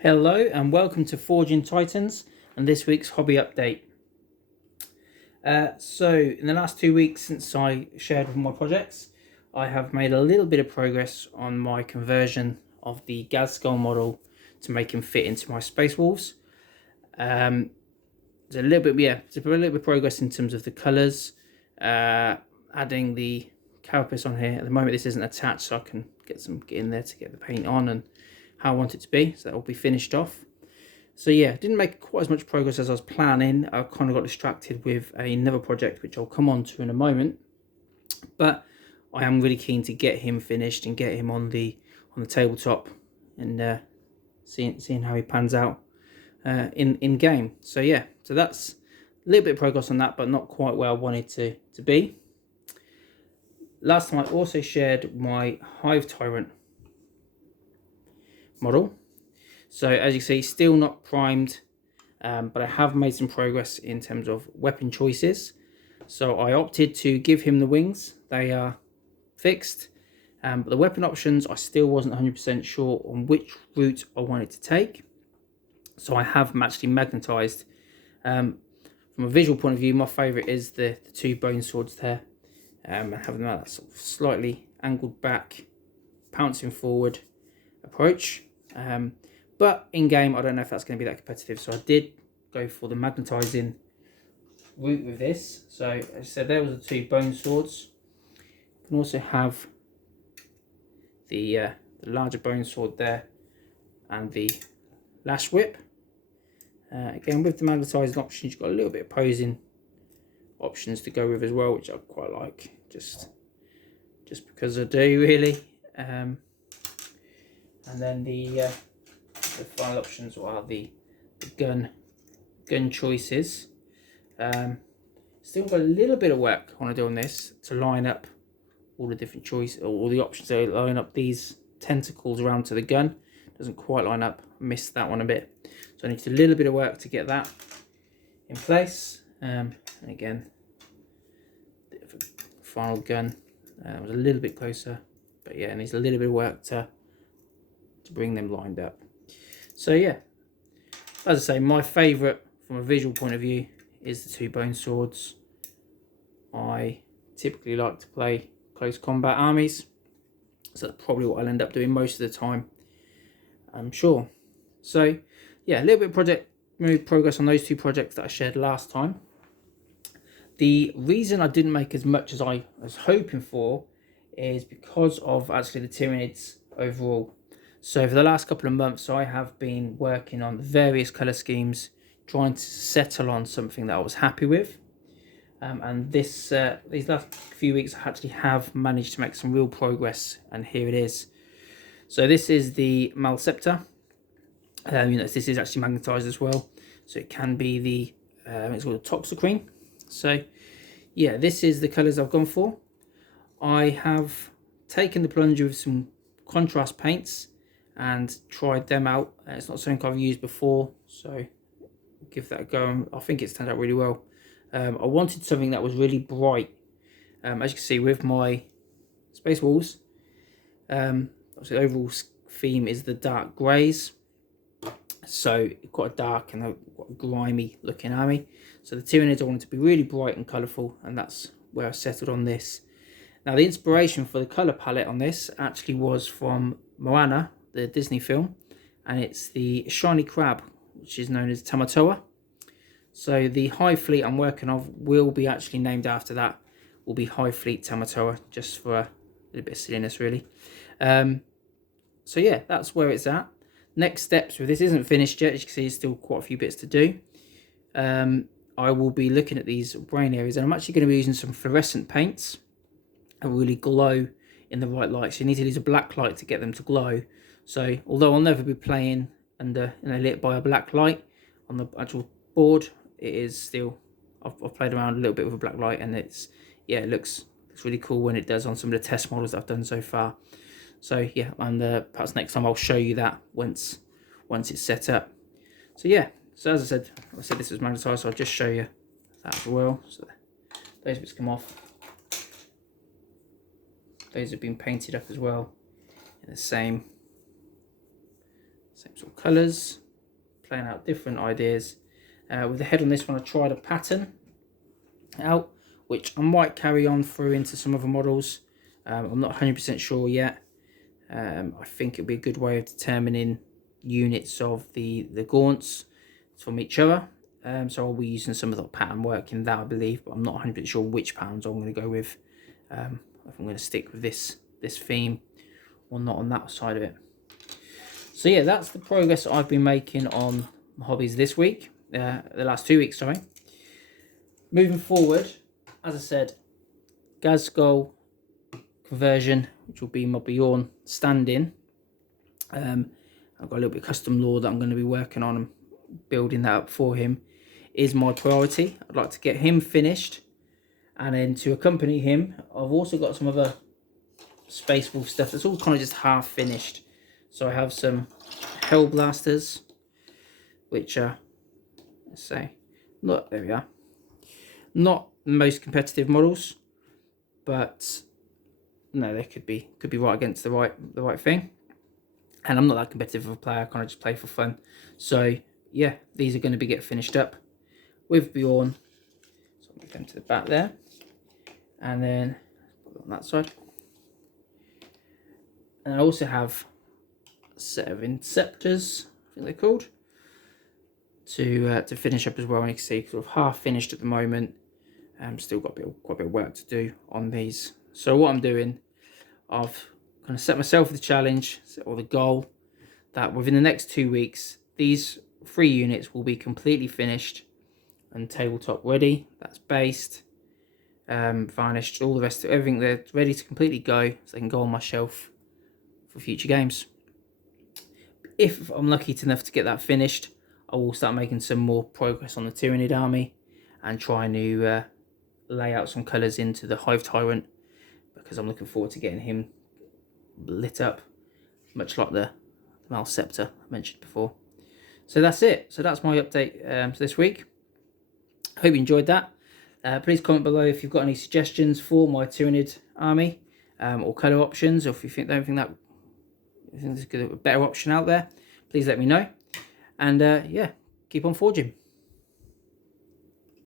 Hello and welcome to Forging Titans and this week's hobby update. So in the last 2 weeks since I shared with my projects, I have made a little bit of progress on my conversion of the Ghazghkull model to make him fit into my Space Wolves. There's a little bit of progress in terms of the colours, adding the carapace on here. At the moment this isn't attached, so I can get in there to get the paint on and how I want it to be, so that will be finished off. So yeah, didn't make quite as much progress as I was planning. I kind of got distracted with another project which I'll come on to in a moment, but I am really keen to get him finished and get him on the tabletop and seeing how he pans out in game. So yeah, so that's a little bit of progress on that, but not quite where I wanted to be. Last time I also shared my Hive tyrant model. So as you see, still not primed, but I have made some progress in terms of weapon choices. So I opted to give him the wings. They are fixed, but the weapon options I still wasn't 100% sure on which route I wanted to take. So I have actually magnetized. From a visual point of view, my favourite is the two bone swords there, and having that sort of slightly angled back, pouncing forward approach. But in game I don't know if that's going to be that competitive, so I did go for the magnetizing route with this. So as I said, there was the two bone swords. You can also have the larger bone sword there and the lash whip. Again, with the magnetizing options, you've got a little bit of posing options to go with as well, which I quite like, just because I do really. And then the final options are the gun choices. Still got a little bit of work I want to do on this to line up all the different choices, all the options to line up these tentacles around to the gun. Doesn't quite line up. I missed that one a bit, so I need to do a little bit of work to get that in place. And again, final gun was a little bit closer, but yeah, it needs a little bit of work to bring them lined up. So yeah, as I say, my favourite from a visual point of view is the two bone swords. I typically like to play close combat armies, so that's probably what I'll end up doing most of the time, I'm sure. So yeah, a little bit of progress on those two projects that I shared last time. The reason I didn't make as much as I was hoping for is because of actually the Tyranids overall. So for the last couple of months I have been working on various colour schemes, trying to settle on something that I was happy with. And these last few weeks I actually have managed to make some real progress, and here it is. So this is the Malceptor. This is actually magnetised as well, so it can be the it's called a Toxicrene. So yeah, this is the colours I've gone for. I have taken the plunger with some contrast paints and tried them out. It's not something I've used before, so give that a go. I think it's turned out really well. I wanted something that was really bright. As you can see with my Space Wolves, obviously the overall theme is the dark greys. So quite a dark and a grimy looking army. So the Tyranids I wanted to be really bright and colourful, and that's where I settled on this. Now the inspiration for the colour palette on this actually was from Moana, the Disney film, and it's the shiny crab, which is known as Tamatoa. So the Hive fleet I'm working on will be actually named after that. Will be Hive Fleet Tamatoa, just for a little bit of silliness really. So yeah, that's where it's at. Next steps with this isn't finished yet. As you can see, there's still quite a few bits to do. I will be looking at these brain areas, and I'm actually going to be using some fluorescent paints that really glow in the right light. So you need to use a black light to get them to glow. So although I'll never be playing under lit by a black light on the actual board, it is still, I've played around a little bit with a black light, and it looks really cool when it does on some of the test models that I've done so far. So yeah, and perhaps next time I'll show you that once it's set up. So yeah, so as I said this was magnetised, so I'll just show you that as well. So those bits come off. Those have been painted up as well in the same Same sort of colours, playing out different ideas. With the head on this one, I tried a pattern out, which I might carry on through into some other models. I'm not 100% sure yet. I think it'd be a good way of determining units of the gaunts from each other. So I'll be using some of the pattern work in that, I believe, but I'm not 100% sure which patterns I'm going to go with. If I'm going to stick with this theme or not on that side of it. So yeah, that's the progress I've been making on my hobbies this week, the last 2 weeks, sorry. Moving forward, as I said, Ghazghkull conversion, which will be my Bjorn stand-in. I've got a little bit of custom lore that I'm going to be working on and building that up for him, is my priority. I'd like to get him finished, and then to accompany him, I've also got some other Space Wolf stuff that's all kind of just half finished. So I have some Hell Blasters, which are, let's say, look, there we are. Not the most competitive models, but no, they could be right against the right thing. And I'm not that competitive of a player, I kind of just play for fun. So yeah, these are going to be get finished up with Bjorn. So I'll move them to the back there, and then put it on that side. And I also have a set of Inceptors, I think they're called, to finish up as well. And you can see sort of half finished at the moment. Still got quite a bit of work to do on these. So what I'm doing, I've kind of set myself the challenge or the goal that within the next 2 weeks, these 3 units will be completely finished and tabletop ready. That's based, varnished, all the rest of everything. They're ready to completely go, so they can go on my shelf for future games. If I'm lucky enough to get that finished, I will start making some more progress on the Tyrannid army and trying to lay out some colours into the Hive tyrant, because I'm looking forward to getting him lit up, much like the Scepter I mentioned before. So that's it. So that's my update this week. I hope you enjoyed that. Please comment below if you've got any suggestions for my Tyrannid army, or colour options, or if you think there's a better option out there, please let me know. And yeah, keep on forging.